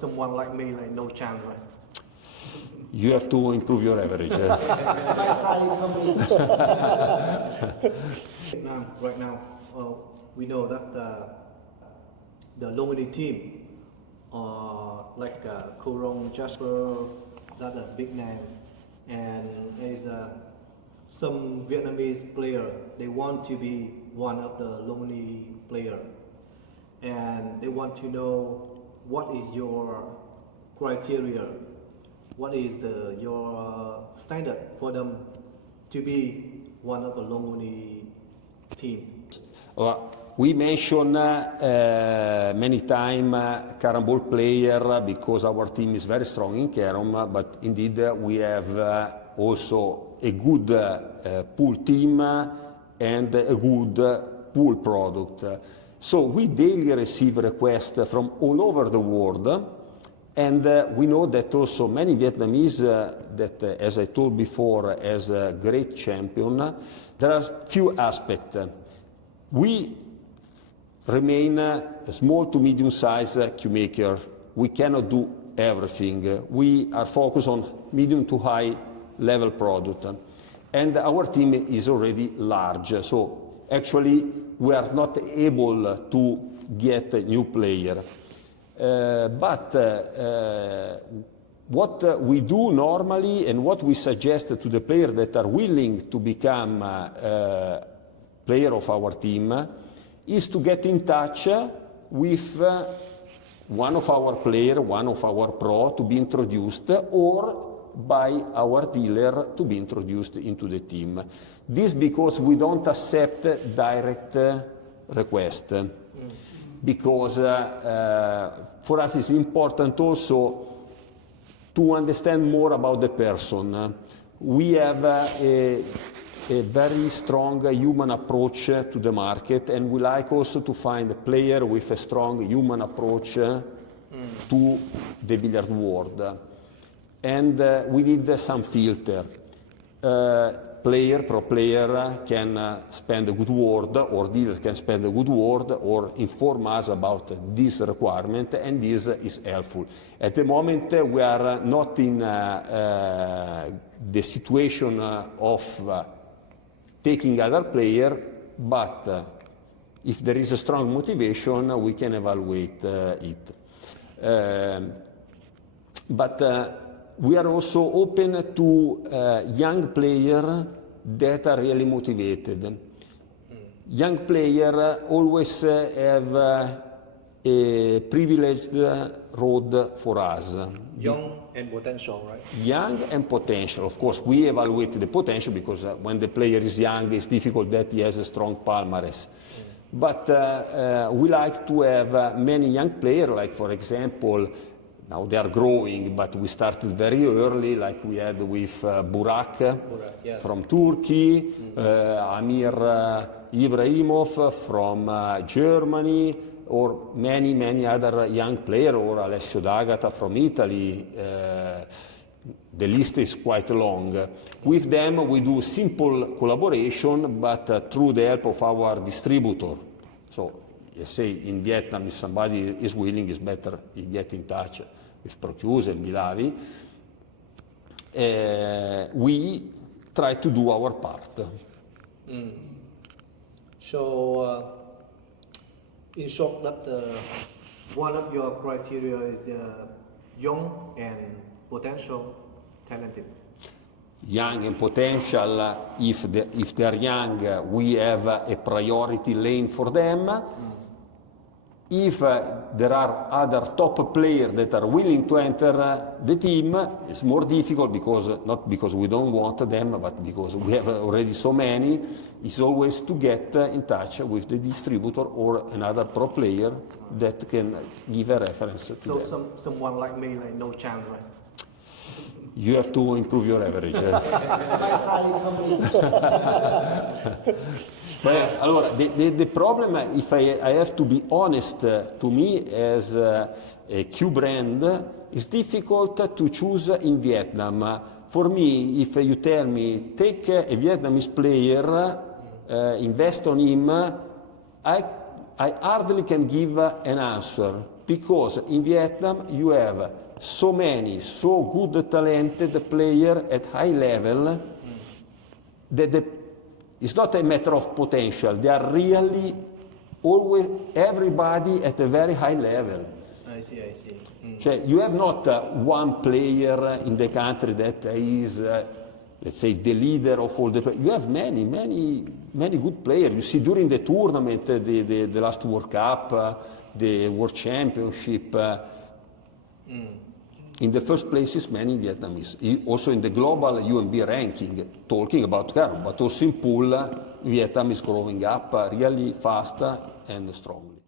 someone like me, like no chance, right? You have to improve your average. Right now, we know that the Longoni team, like Korong, Jasper, that's a big name, and there's some Vietnamese player. They want to be one of the Longoni player, and they want to know what is your criteria, what is your standard for them to be one of the Longoni team. We mention many times carrom player because our team is very strong in carrom, but indeed we have also a good pool team and a good pool product. So we daily receive requests from all over the world, and we know that also many Vietnamese that, as I told before, as a great champion. There are few aspects. We remain a small to medium-sized cue maker. We cannot do everything. We are focused on medium to high level product. And our team is already large. So actually we are not able to get a new player. But what we do normally and what we suggest to the players that are willing to become player of our team is to get in touch with one of our players, one of our pro to be introduced, or by our dealer to be introduced into the team. This because we don't accept direct request. Because for us it's important also to understand more about the person. We have a very strong human approach to the market, and we like also to find a player with a strong human approach to the billiard world. And we need some filter. Pro player can spend a good word, or dealer can spend a good word, or inform us about this requirement, and this is helpful. At the moment, we are not in the situation of taking other player, but if there is a strong motivation, we can evaluate it. But we are also open to young players that are really motivated. Young players always have a privileged road for us. Young and potential, right? Young and potential. Of course, we evaluate the potential because when the player is young, it's difficult that he has a strong palmarès. But we like to have many young players, like for example, now they are growing, but we started very early, like we had with Burak yes. from Turkey, Amir Ibrahimov from Germany, or many, many other young players, or Alessio D'Agata from Italy. The list is quite long. With them we do simple collaboration, but through the help of our distributor. So, let's say in Vietnam, if somebody is willing, it's better you get in touch with Procuse and Bilavi. We try to do our part. So, in short, that one of your criteria is young and potential, talented. Young and potential, if they're young, we have a priority lane for them. If there are other top players that are willing to enter the team, it's more difficult because, not because we don't want them, but because we have already so many. It's always to get in touch with the distributor or another pro player that can give a reference to them. So someone like me, like no chance, right? You have to improve your average. But, allora, the problem, if I have to be honest, to me as a Q brand, it's difficult to choose in Vietnam. For me, if you tell me, take a Vietnamese player, invest on him, I hardly can give an answer. because in Vietnam you have so many, so good talented players at high level that it's not a matter of potential. They are really always everybody at a very high level. I see. Cioè, you have not one player in the country that is, let's say, the leader of all the players. You have many good players. You see during the tournament, the last World Cup, the World Championship. In the first places, many Vietnamese. Also in the global UMB ranking, talking about Caron, but also in pool, Vietnam is growing up really fast and strongly.